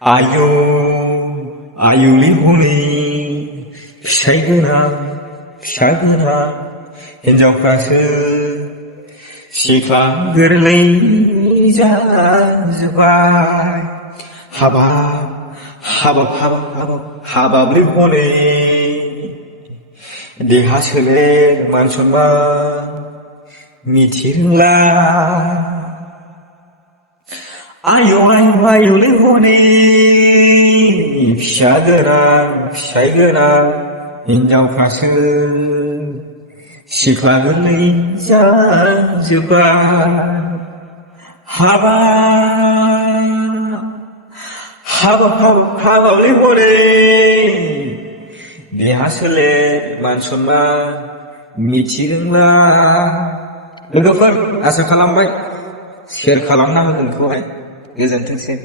आयौ आयौलै हनै फिसाइ गोनां फिसा गोनां हिनजावफ्रासो सिख्ला गोरलै जाजोब्बाय। हाबाब हाबाब हाबाब हाबाब हाबाबलै हनै देहा सोलेर मान सनमान मिथिरोंला। आयौ आयौ आयौलै हनै फिसा गोनां फिसाइ गोनां हिनजावफ्रासो सिख्ला गोरलै जाजोब्बाय। हाबाब हाबाब हाबाब हाबाबलै हनै देहा सोलेर मान सनमान मिथिरोंला। लोगोफोर आसा खालामबाय शेयार खालामना होगोनखौहाय। गोजोनथोंसै।